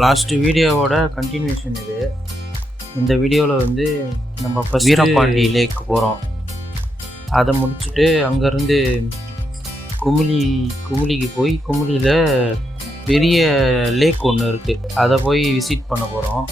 Last வீடியோவோட continuation இது. இந்த வீடியோவில் வந்து நம்ம ஃபஸ்ட் வீரபாண்டி லேக் போகிறோம். அதை முடிச்சுட்டு அங்கேருந்து குமுளிக்கு போய் குமுளியில் பெரிய லேக் ஒன்று இருக்குது, அதை போய் விசிட் பண்ண போகிறோம்.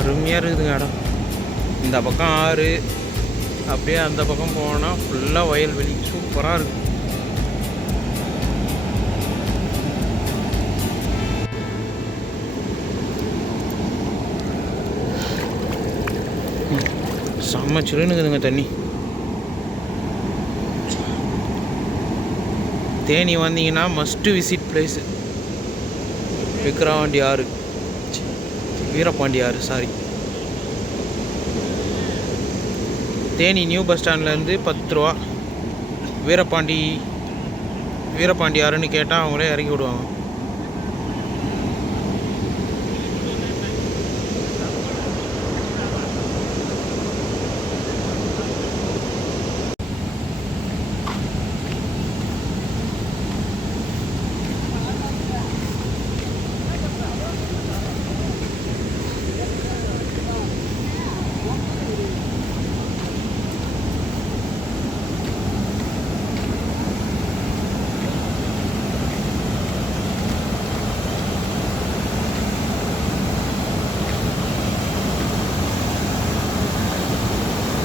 அருமையாக இருக்குதுங்க இடம். இந்த பக்கம் ஆறு, அப்படியே அந்த பக்கம் போனால் ஃபுல்லாக வயல்வெளி, சூப்பராக இருக்குது. செம்ம சில்லுன்னு இருக்குதுங்க தண்ணி. தேனி வந்தீங்கன்னா மஸ்ட்டு விசிட் பிளேஸு விக்ரவாண்டி ஆறு, வீரபாண்டி ஆறு, சாரி. தேனி நியூ பஸ் ஸ்டாண்ட்லேருந்து 10 ரூபா. வீரபாண்டி ஆறுன்னு கேட்டால் அவங்களே இறக்கி விடுவாங்க.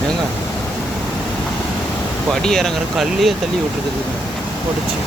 ஏங்க இப்போ அடி இறங்குற கல்லையே தள்ளி விட்டுருக்குதுங்க, உடச்சி.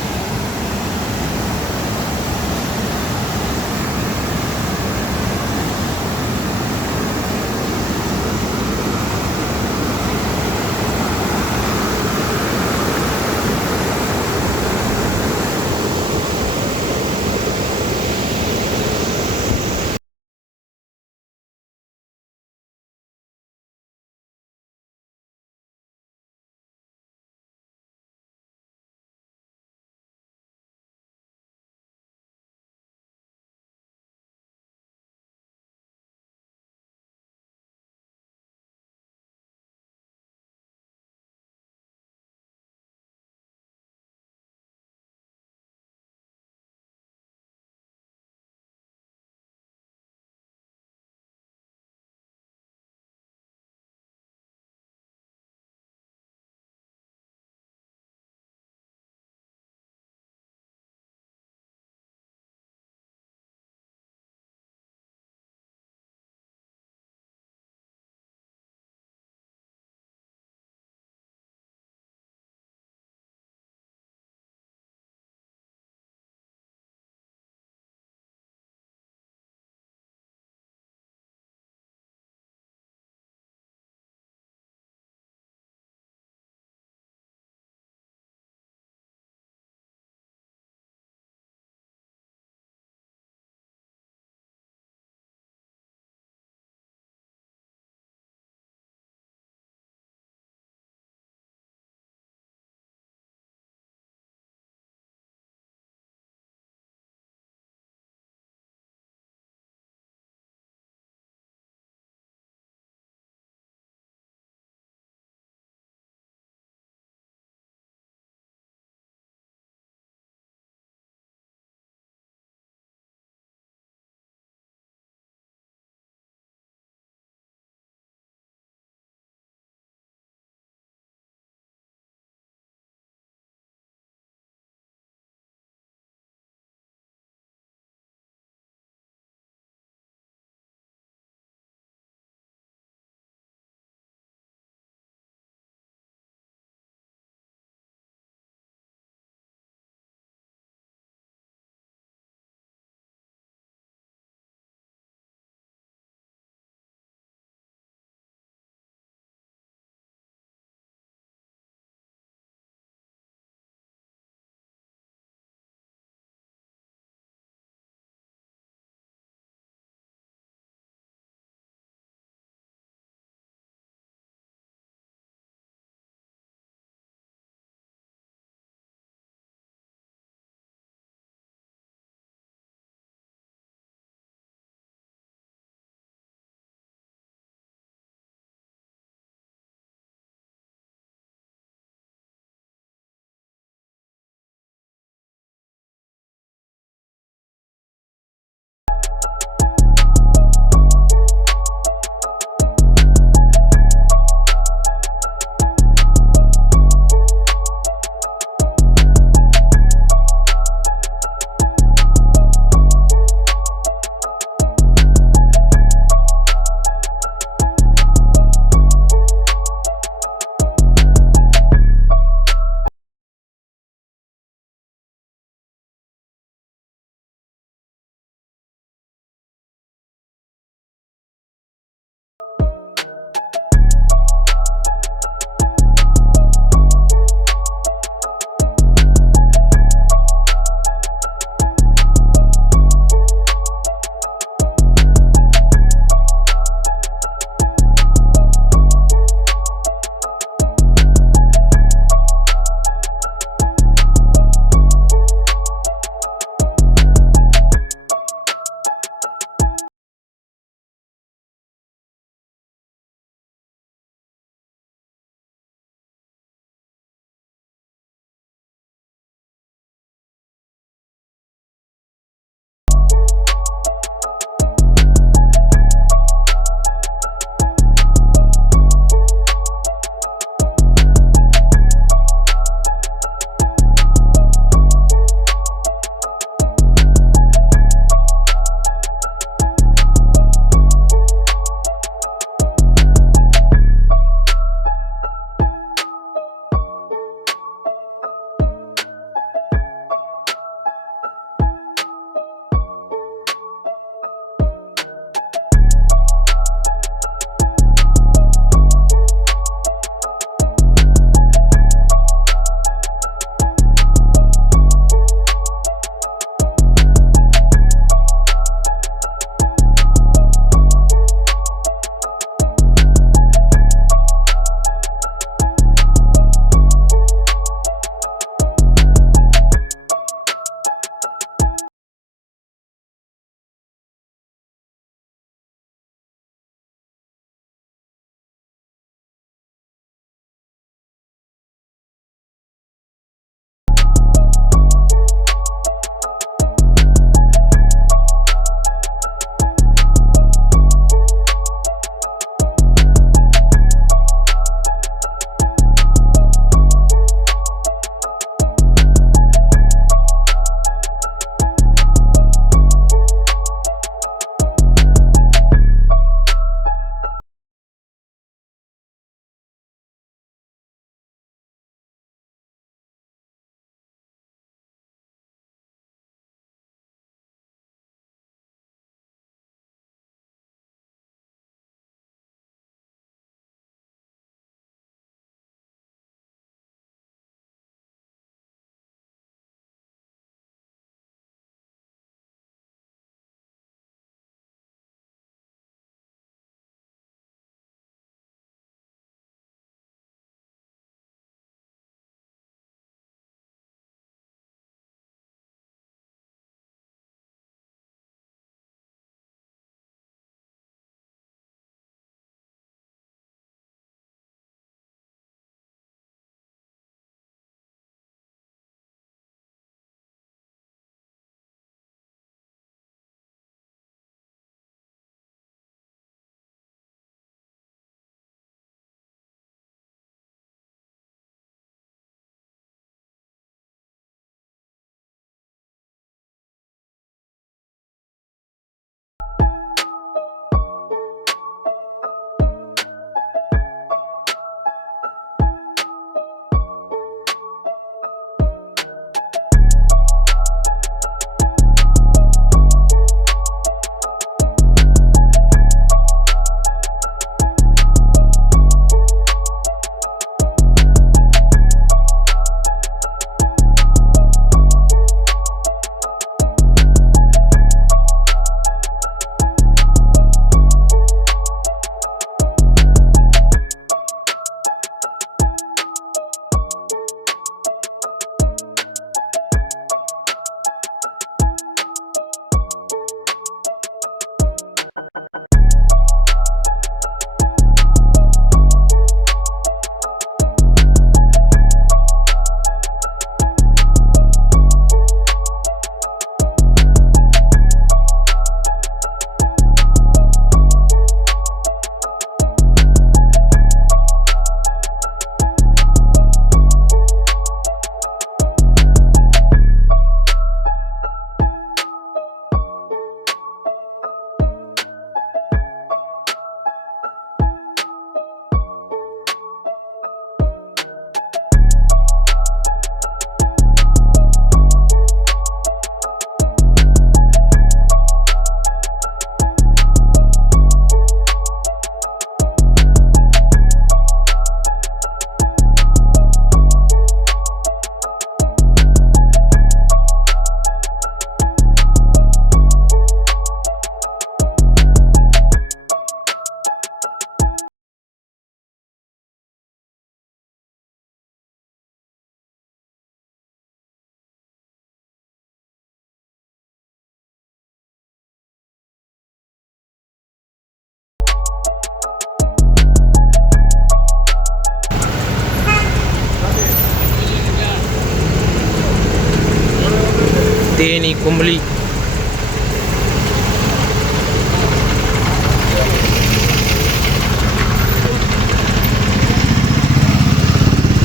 தேனி கும்பளி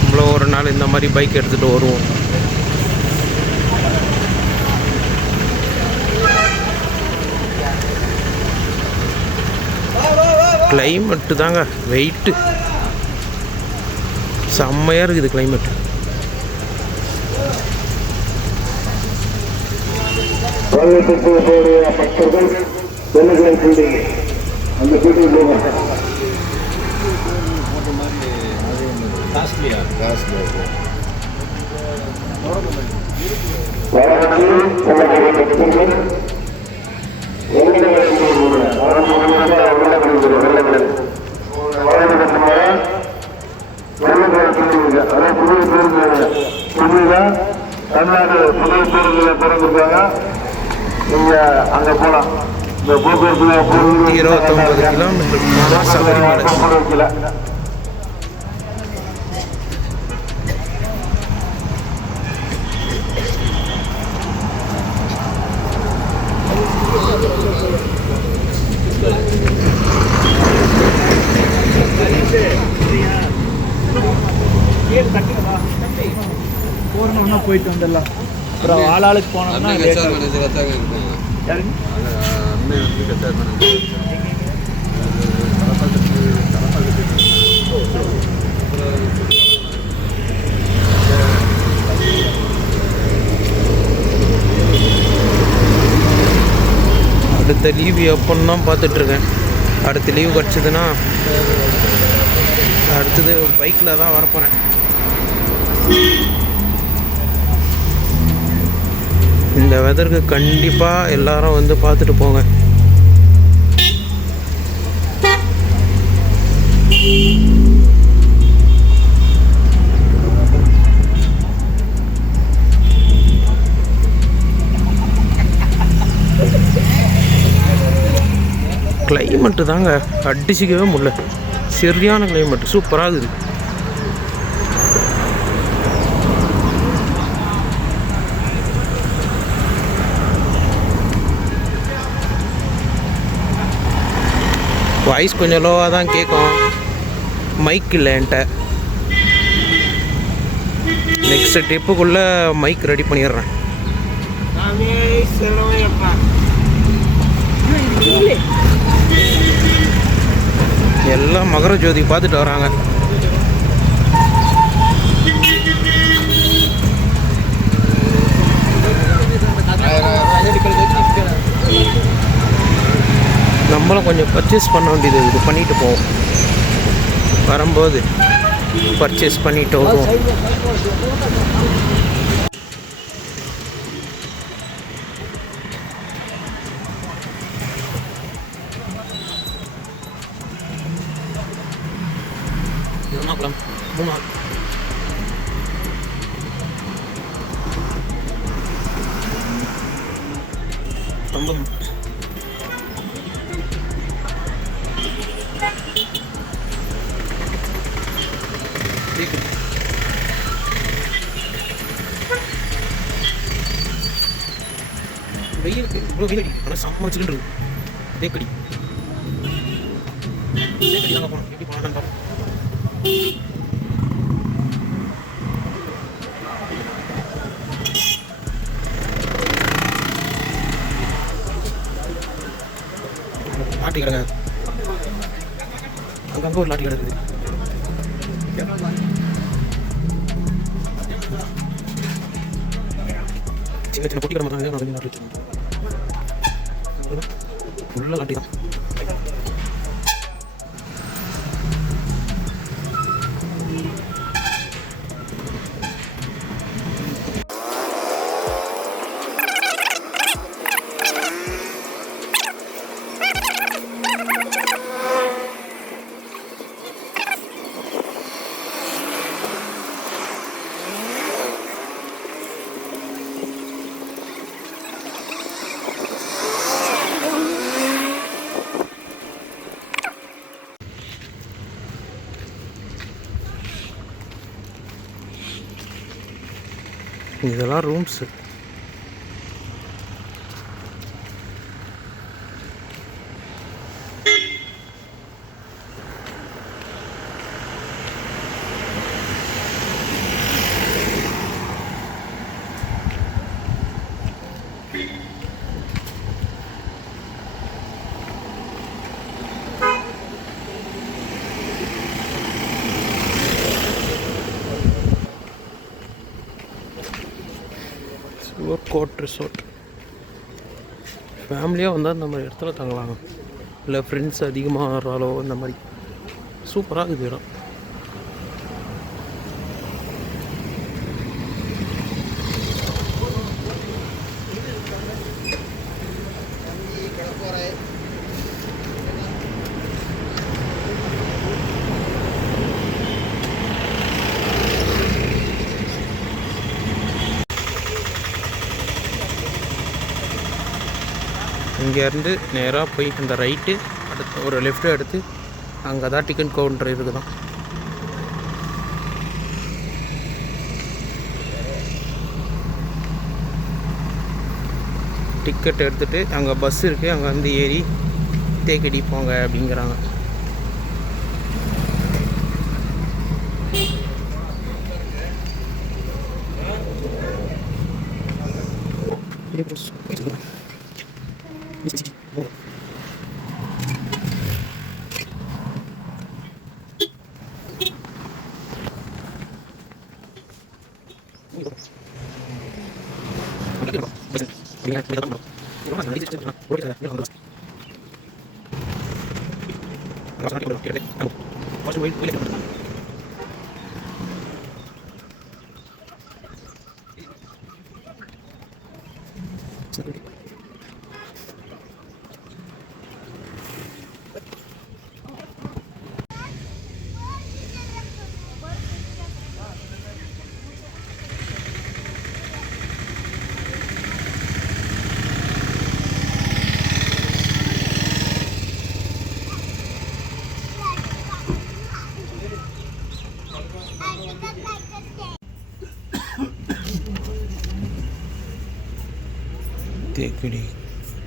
நம்மளும் ஒரு நாள் இந்த மாதிரி பைக் எடுத்துகிட்டு வருவோம். கிளைமேட்டு தாங்க வெயிட்டு செம்மையாக இருக்குது கிளைமேட். தமிழ்நாடு புதிய பேருந்தில் பிறந்திருக்காங்க. நீங்க அங்க போலாம். இந்த போக்குவரத்துல 29 கிலோமீட்டர் சபரிமலை. போறோம்னா போயிட்டு வந்துடலாம். அப்புறம் ஆளாளுக்கு போனோம்னா அடுத்த லீவ் எப்போன்னு தான் பார்த்துட்ருக்கேன். அடுத்த லீவ் கிடச்சிதுன்னா அடுத்தது பைக்கில் தான் வரப்போகிறேன். இந்த வெதருக்கு கண்டிப்பாக எல்லாரும் வந்து பார்த்துட்டு போங்க. கிளைமேட்டு தாங்க அடிச்சிக்கவே முடியல. சரியான கிளைமேட், சூப்பராக இருக்குது. வாய்ஸ் கொஞ்சம் லோவாக தான் கேட்கும், மைக் இல்லை என்கிட்ட. நெக்ஸ்ட் ட்ரிப்புக்குள்ளே மைக் ரெடி பண்ணிடுறேன். எல்லாம் மகர ஜோதி பார்த்துட்டு வராங்க. நம்மளும் கொஞ்சம் பர்ச்சேஸ் பண்ண வேண்டியது இது பண்ணிட்டு போவோம். வரும்போது பர்ச்சேஸ் பண்ணிட்டு வருவோம். வெயிலுக்கு இவ்வளோ வெயில் அடிக்கும். ஆனால் செம்ம சிலிண்டரு தேக்கடி தாங்க போகணும். எப்படி போனான்னு பார்ப்போம். லாட்டி கிடங்க அங்கங்கே ஒரு லாட்டி கிடக்குது. சின்ன சின்ன பொட்டி கடை மாதிரி தான் லாட்டி வச்சுருக்கோம். ஃபுல்லாக லாட்டி தான். இதெல்லாம் ரூம்ஸு. Code resort. ஃபேமிலியாக வந்தால் இந்த மாதிரி இடத்துல தங்கலாங்க. இல்லை ஃப்ரெண்ட்ஸ் அதிகமாக வர்றாலோ இந்த மாதிரி சூப்பராக இருக்குது இடம். இங்கேருந்து நேராக போய் அந்த ரைட்டு அடுத்து ஒரு லெஃப்ட்டு எடுத்து அங்கே தான் டிக்கெட் கவுண்டர் இருக்குதான். டிக்கெட் எடுத்துகிட்டு அங்கே பஸ் இருக்குது, அங்கே வந்து ஏறி தேக்கடி போங்க அப்படிங்கிறாங்க.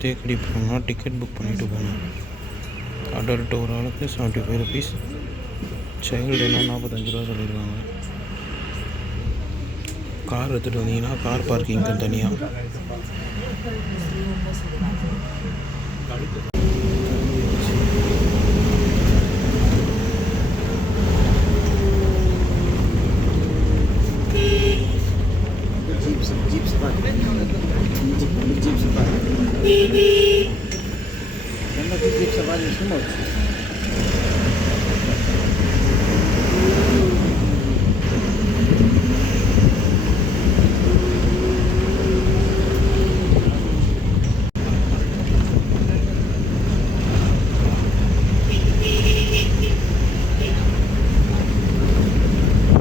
தேக்கடி போனால் டிக்கெட் புக் பண்ணிவிட்டு போகணும். அடல்ட் ஒரு ஆளுக்கு 75 ருபீஸ், சைல்டு என்ன 45 ரூபா சொல்லியிருக்காங்க. கார் எடுத்துகிட்டு வந்தீங்கன்னா கார் பார்க்கிங்க்கு தனியாக.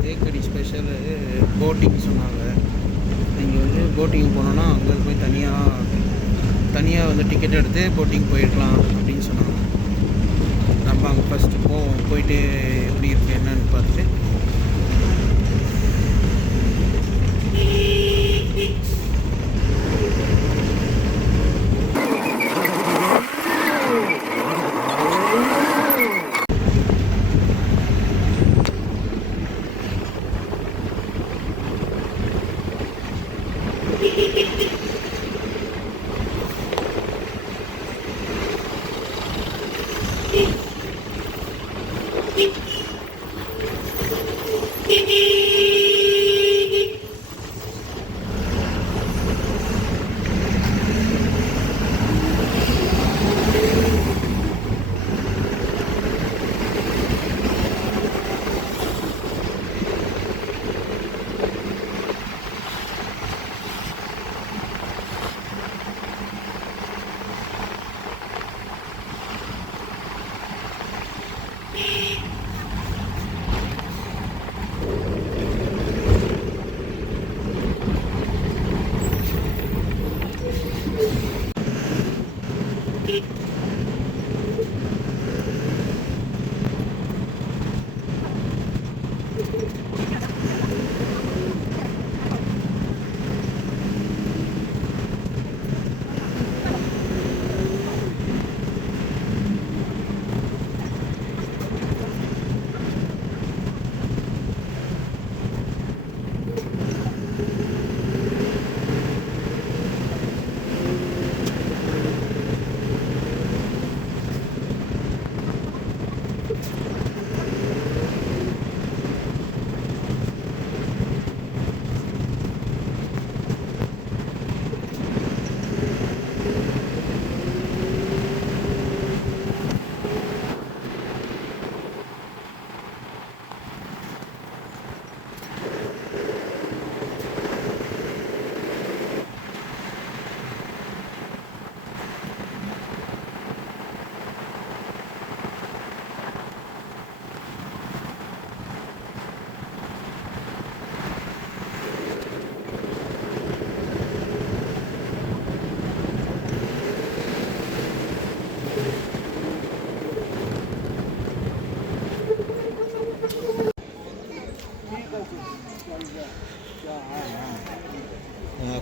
தேக்கடி ஸ்பெஷல் போட்டிங் சொன்னாங்க. நீங்கள் வந்து போட்டிங் போனோன்னா அங்கே போய் தனியாக வந்து டிக்கெட் எடுத்து போட்டிங் போயிருக்கலாம் அப்படின்னு சொன்னாங்க. நம்ம அங்கே ஃபஸ்ட்டு போயிட்டு எப்படி இருக்குது என்னன்னு பார்த்துட்டு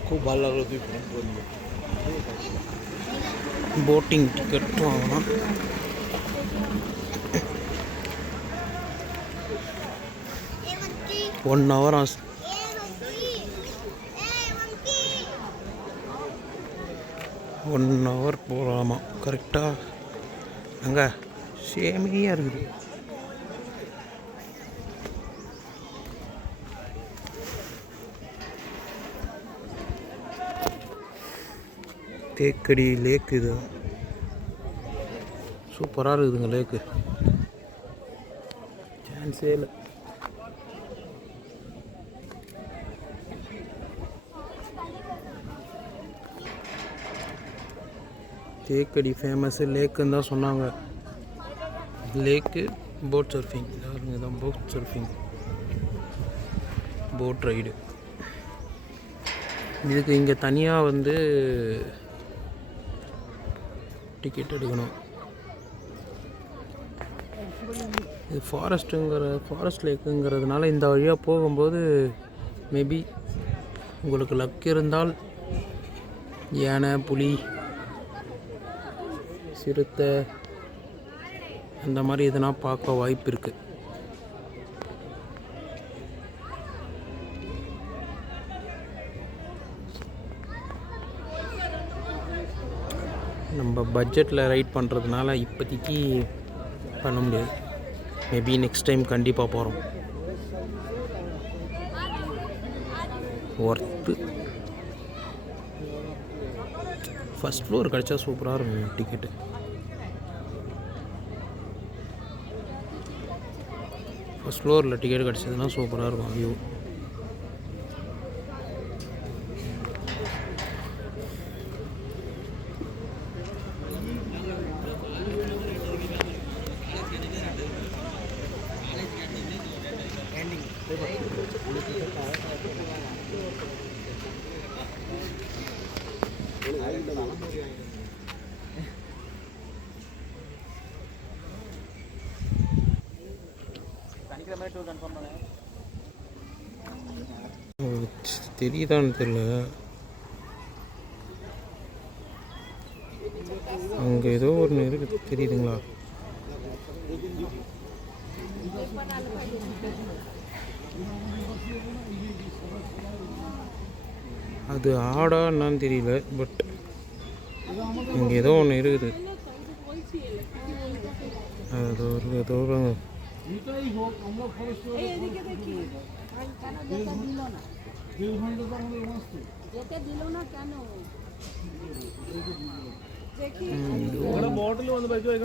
खूप भारी लागलं होती போட்டிங் டிக்கெட் வாங்கலாம். ஒன் ஹவர் ஆச்சு. ஒன் ஹவர் போகலாமா கரெக்டாக. அங்கே சேமியாக இருக்குது. தேக்கடி லேக் இது சூப்பராக இருக்குதுங்க. லேக்கு சான்ஸே இல்லை. தேக்கடி ஃபேமஸ்ஸு லேக்குன்னு தான் சொன்னாங்க. லேக்கு போட் சர்ஃபிங் தான். Boat surfing boat ride. இதுக்கு இங்கே தனியாக வந்து டிக்கெட் எடுக்கணும். இது ஃபாரஸ்ட் லேக்குங்கிறதுனால இந்த வழியாக போகும்போது மேபி உங்களுக்கு லக் இருந்தால் யானை, புலி, சிறுத்தை அந்த மாதிரி எதனா பார்க்க வாய்ப்பு இருக்குது. நம்ம பட்ஜெட்டில் ரைட் பண்ணுறதுனால இப்போதைக்கு பண்ண முடியாது. மேபி நெக்ஸ்ட் டைம் கண்டிப்பாக போகிறோம். ஒர்த்து. ஃபஸ்ட் ஃப்ளோர் கிடச்சா சூப்பராக இருக்கும் டிக்கெட்டு. ஃபஸ்ட் ஃப்ளோரில் டிக்கெட் கிடச்சதுன்னா சூப்பராக இருக்கும் வியூ. தெரியுதான்னு தெரியல. அங்கே ஏதோ ஒன்று இருக்குது தெரியுதுங்களா? அது ஆடா என்னன்னு தெரியல. பட் இங்கே ஏதோ ஒன்று இருக்குது. அது ஏதோ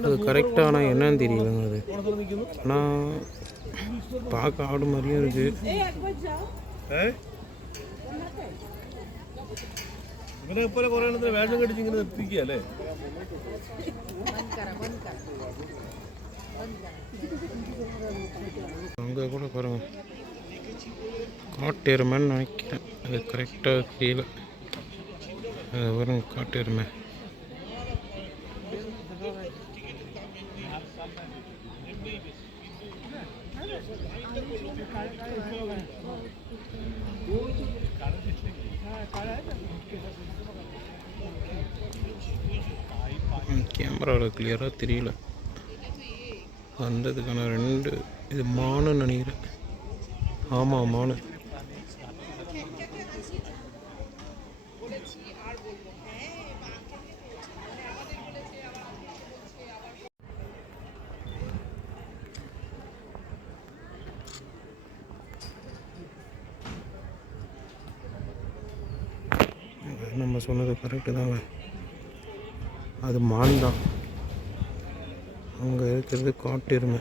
அது கரெக்டாக. ஆனால் என்னன்னு தெரியலங்க அது. ஆனால் பார்க்க ஆடு மாதிரியும் இருக்குது. വേഷം കടിച്ചിങ്ങനെ നിർത്തിക്കല്ലേ. அங்கே கூட பாருங்க காட்டு எருமைன்னு நினைக்கிறேன். அது கரெக்டாக தெரியல. அது வரும் காட்டு எருமை. கேமராவில் கிளியராக தெரியல. வந்ததுக்கான 2 இது மானுன்னு நினைக்கிறேன். ஆமாம், மானு. நம்ம சொன்னது கரெக்டு தாங்க. அது மான் தான். அங்கே இருக்கிறது காட்டு எருமை.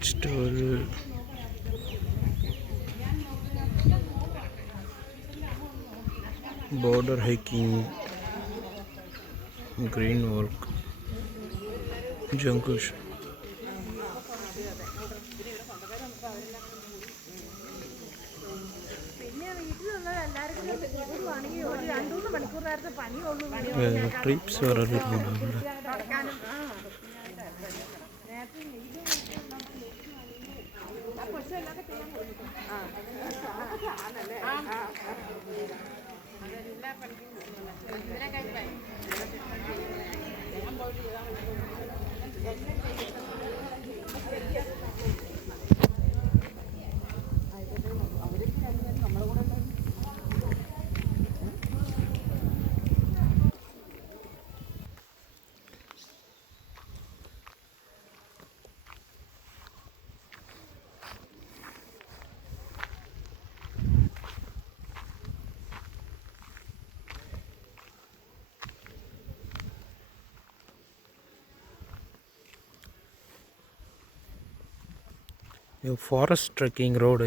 வச்சுட்டு border hiking, green walk, jungle. TRIPS വരാറുണ്ട്. இது ஃபாரஸ்ட் ட்ரெக்கிங் ரோடு.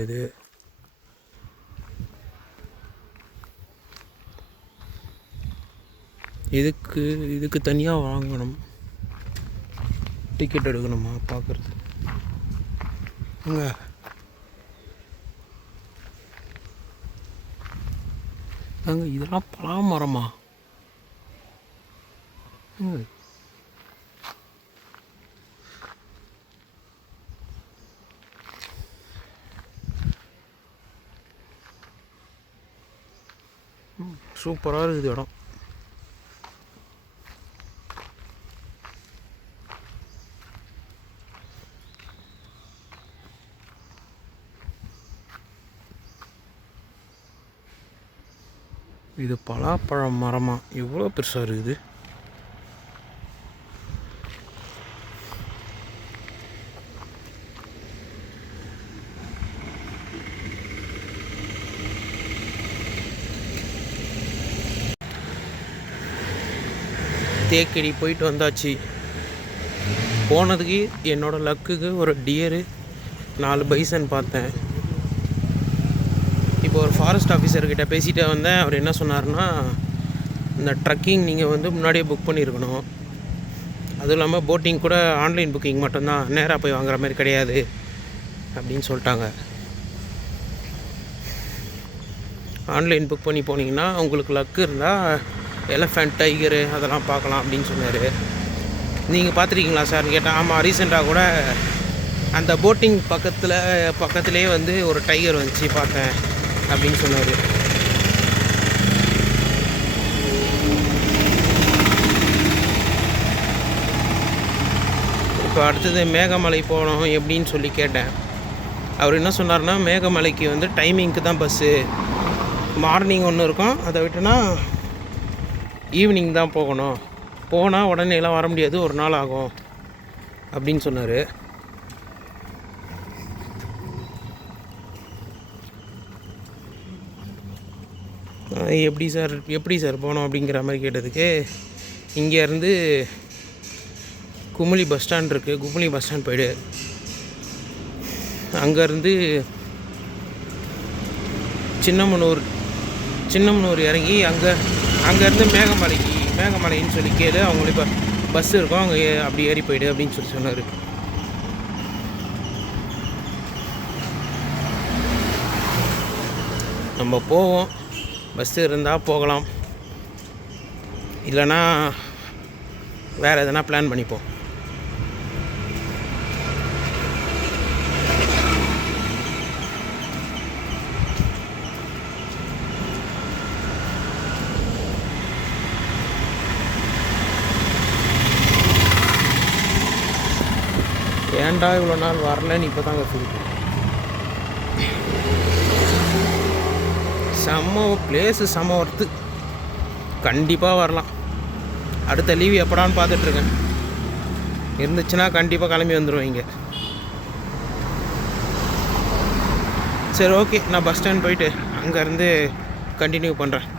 இதுக்கு தனியாக வாங்கணும், டிக்கெட் எடுக்கணுமா பார்க்குறது. அங்கே இதெல்லாம் பலா மரமா? சூப்பராக இருக்குது இடம். இது பலாப்பழம் மரமா? எவ்வளோ பெருசாக இருக்குது. தேக்கடி போயிட்டு வந்தாச்சு. போனதுக்கு என்னோடய லக்குக்கு ஒரு டியரு, 4 பைசன் பார்த்தேன். இப்போ ஒரு ஃபாரஸ்ட் ஆஃபீஸர்கிட்ட பேசிகிட்டே வந்தேன். அவர் என்ன சொன்னார்னா, இந்த ட்ரக்கிங் நீங்கள் வந்து முன்னாடியே புக் பண்ணியிருக்கணும். அதுவும் இல்லாமல் போட்டிங் கூட ஆன்லைன் புக்கிங் மட்டும்தான், நேராக போய் வாங்குற மாதிரி கிடையாது அப்படின்னு சொல்லிட்டாங்க. ஆன்லைன் புக் பண்ணி போனீங்கன்னா உங்களுக்கு லக்கு இருந்தால் எலஃபண்ட், டைகரு அதெல்லாம் பார்க்கலாம் அப்படின்னு சொன்னார். நீங்கள் பார்த்துருக்கீங்களா சார்னு கேட்டேன். ஆமாம், ரீசெண்டாக கூட அந்த போட்டிங் பக்கத்துலேயே வந்து ஒரு டைகர் வந்துச்சு, பார்த்தேன் அப்படின்னு சொன்னார். இப்போ அடுத்தது மேகமலை போகணும் எப்படின்னு சொல்லி கேட்டேன். அவர் என்ன சொன்னார்னா, மேகமலைக்கு வந்து டைமிங்க்கு தான் பஸ்ஸு. மார்னிங் ஒன்று இருக்கும், அதை விட்டுனா ஈவினிங் தான் போகணும். போனால் உடனே எல்லாம் வர முடியாது, ஒரு நாள் ஆகும் அப்படின்னு சொன்னார். எப்படி சார் போனோம் அப்படிங்கிற மாதிரி கேட்டதுக்கு, இங்கேருந்து குமுளி பஸ் ஸ்டாண்ட் இருக்குது, குமுளி பஸ் ஸ்டாண்ட் போய்டு, அங்கேருந்து சின்னமனூர் இறங்கி அங்கேருந்து மேகமலைன்னு சொல்லி கேளு, அவங்களுக்கு இப்போ பஸ் இருக்கும், அங்கே அப்படி ஏறி போய்டு அப்படின்னு சொல்லி சொன்னார். நம்ம போவோம், பஸ்ஸு இருந்தால் போகலாம், இல்லைன்னா வேறு எதனா பிளான் பண்ணிப்போம். ஏன்டா இவ்வளோ நாள் வரலன்னு இப்போ தாங்க ஃபீல் பண்ணுறேன். செம்ம பிளேஸு, செம்ம ஒர்த்து, கண்டிப்பாக வரலாம். அடுத்த லீவ் எப்படான்னு பார்த்துட்ருக்கேன். இருந்துச்சுன்னா கண்டிப்பாக கிளம்பி வந்துடுவேன் இங்கே. சரி, ஓகே, நான் பஸ் ஸ்டாண்ட் போயிட்டு அங்கேருந்து கண்டினியூ பண்ணுறேன்.